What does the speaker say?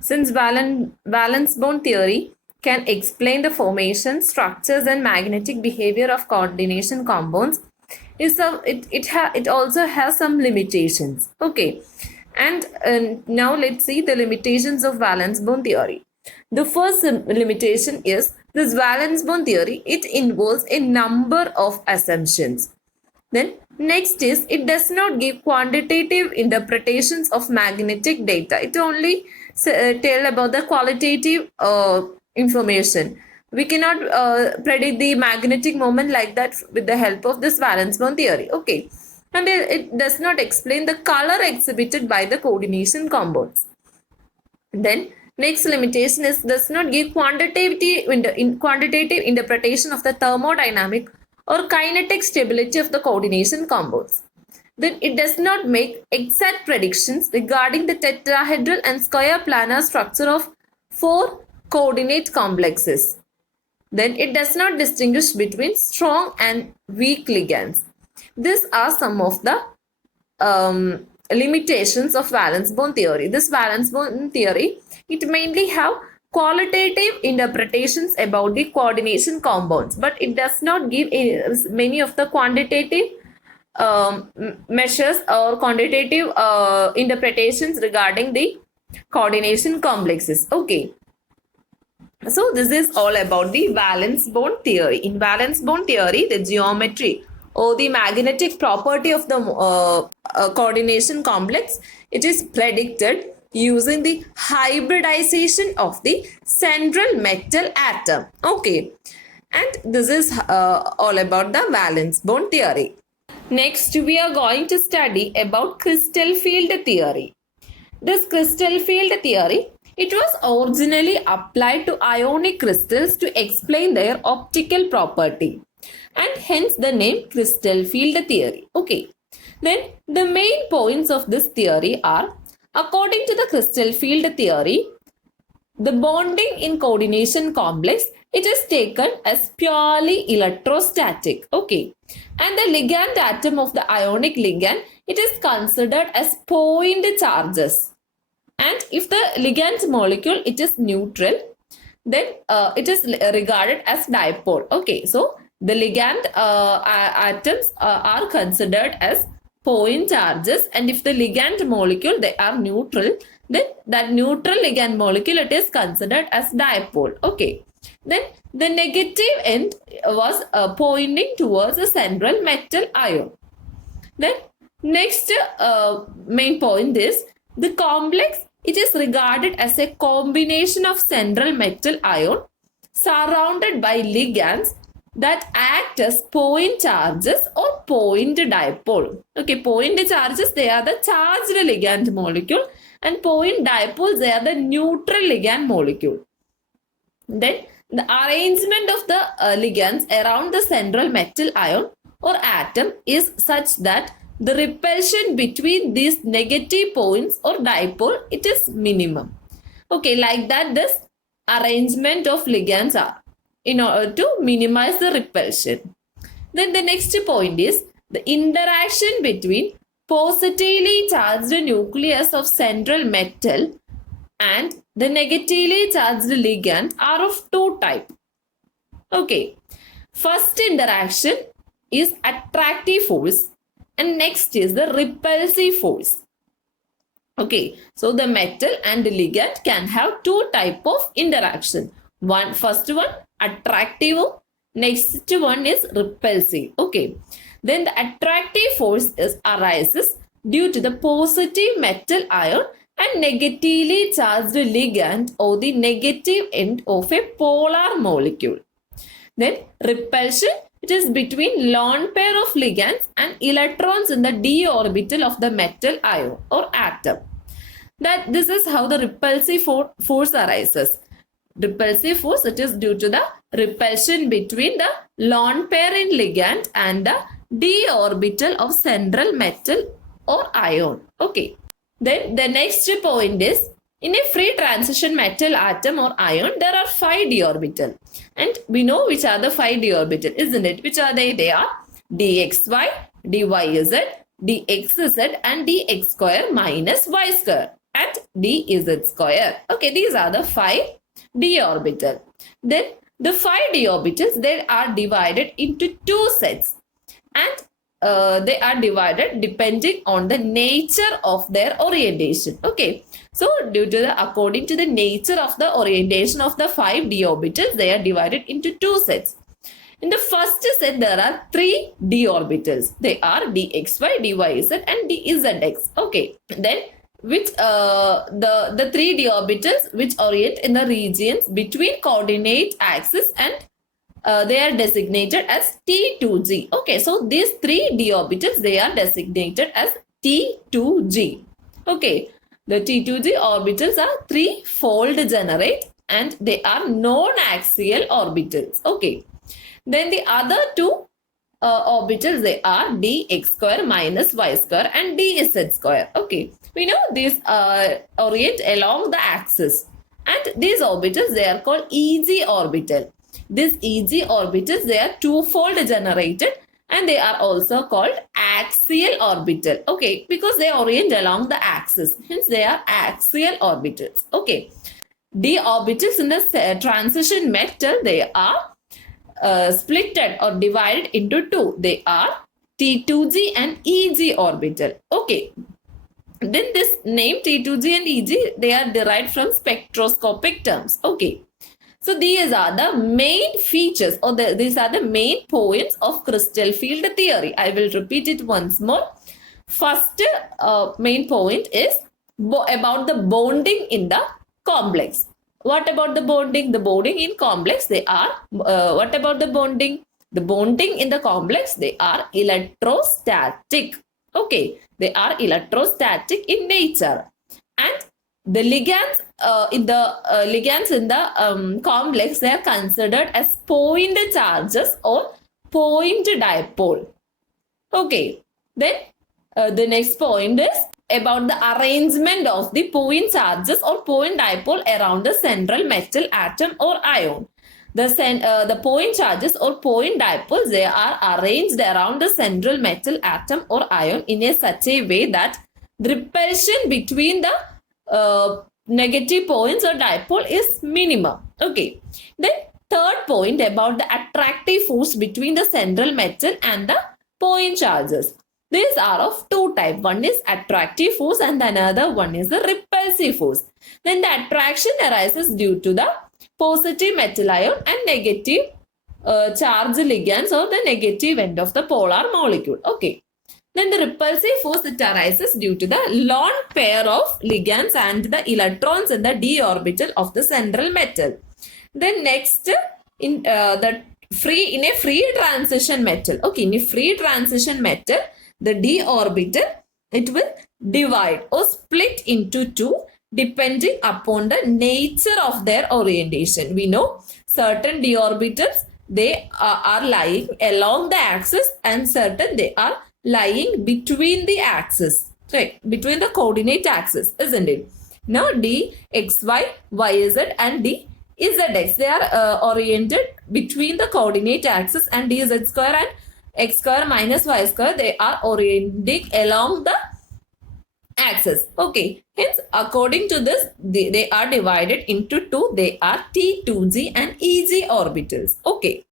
Since valence bond theory can explain the formation, structures, and magnetic behavior of coordination compounds, it also has some limitations. Okay, and now let's see the limitations of valence bond theory. The first limitation is this valence bond theory. It involves a number of assumptions. Then next is it does not give quantitative interpretations of magnetic data. It only tell about the qualitative information. We cannot predict the magnetic moment like that with the help of this valence bond theory. Okay, and it does not explain the color exhibited by the coordination compounds. Then next limitation is does not give quantitative interpretation of the thermodynamic or kinetic stability of the coordination compounds. Then it does not make exact predictions regarding the tetrahedral and square planar structure of 4 coordinate complexes. Then it does not distinguish between strong and weak ligands. These are some of the limitations of valence bond theory. This valence bond theory, it mainly have qualitative interpretations about the coordination compounds, but it does not give many of the quantitative measures or quantitative interpretations regarding the coordination complexes. Okay, so this is all about the valence bond theory. In valence bond theory, the geometry or the magnetic property of the coordination complex, it is predicted using the hybridization of the central metal atom. Okay, and this is all about the valence bond theory. Next, we are going to study about crystal field theory. This crystal field theory, it was originally applied to ionic crystals to explain their optical property, and hence the name crystal field theory. Okay, then the main points of this theory are, according to the crystal field theory, the bonding in coordination complex, it is taken as purely electrostatic. Okay, and the ligand atom of the ionic ligand, it is considered as point charges. And if the ligand molecule, it is neutral, then it is regarded as dipole. Okay, so the ligand atoms are considered as point charges, and if the ligand molecule, they are neutral, then that neutral ligand molecule, it is considered as dipole. Okay, then the negative end was pointing towards a central metal ion. Then next main point is the complex, it is regarded as a combination of central metal ion surrounded by ligands that act as point charges or point dipole. Okay, point charges, they are the charged ligand molecule, and point dipoles, they are the neutral ligand molecule. Then the arrangement of the ligands around the central metal ion or atom is such that the repulsion between these negative points or dipole, it is minimum. Okay, like that this arrangement of ligands are in order to minimize the repulsion. Then the next point is the interaction between positively charged nucleus of central metal and the negatively charged ligand are of two types. Okay, first interaction is attractive force, and next is the repulsive force. Okay, so the metal and the ligand can have two type of interaction. First one attractive, next one is repulsive. Okay, then the attractive force arises due to the positive metal ion and negatively charged ligand or the negative end of a polar molecule. Then repulsion, it is between lone pair of ligands and electrons in the d orbital of the metal ion or atom. That this is how the repulsive force arises. Repulsive force, it is due to the repulsion between the lone pair in ligand and the d orbital of central metal or ion. Okay. Then the next point is, in a free transition metal atom or ion, there are 5 d orbital. And we know which are the 5 d orbital, isn't it? Which are they? They are dxy, dyz, dxz and dx square minus y square. and dz square. Okay, these are the 5 d orbital. Then the 5 d orbitals, they are divided into 2 sets, and they are divided depending on the nature of their orientation. Okay, so according to the nature of the orientation of the 5 d orbitals, they are divided into 2 sets. In the first set, there are 3 d orbitals. They are dxy, dyz, and dzx. Okay, then which the 3 d orbitals which orient in the regions between coordinate axis, and they are designated as T2G. Okay, so these 3 d orbitals, they are designated as T2G. Okay, the T2G orbitals are 3-fold generate, and they are non-axial orbitals. Okay, then the other 2 orbitals, they are dx square minus y square and dz square. Okay, we know these orient along the axis, and these orbitals, they are called EG orbital. These EG orbitals, they are 2-fold generated, and they are also called axial orbital. Okay, because they orient along the axis, hence they are axial orbitals. Okay, d orbitals in the transition metal, they are splitted or divided into 2. They are T2G and EG orbital. Okay, then this name T2G and EG, they are derived from spectroscopic terms. Okay, so these are the main features, or these are the main points of crystal field theory. I will repeat it once more. First main point is about the bonding in the complex. What about the bonding? The bonding in complex, they are, what about the bonding? The bonding in the complex, they are electrostatic. Okay, they are electrostatic in nature. And the ligands in the complex, they are considered as point charges or point dipole. Okay, then the next point is about the arrangement of the point charges or point dipole around the central metal atom or ion. The point charges or point dipoles, they are arranged around the central metal atom or ion in such a way that the repulsion between the negative points or dipole is minimum. Okay, then third point about the attractive force between the central metal and the point charges. These are of 2 types. One is attractive force and another one is the repulsive force. Then the attraction arises due to the positive metal ion and negative charge ligands, or the negative end of the polar molecule. Okay. Then the repulsive force, it arises due to the lone pair of ligands and the electrons in the d orbital of the central metal. Then next, in a free transition metal. Okay, in a free transition metal, the d orbital, it will divide or split into 2 depending upon the nature of their orientation. We know certain d orbitals, they are lying along the axis, and certain they are lying between the axis, right? Between the coordinate axis, isn't it? Now d, x, y, y, z and d zx, they are oriented between the coordinate axis, and dz square and x square minus y square, they are orienting along the axis. Okay, hence according to this, they are divided into 2. They are T2G and EG orbitals. Okay,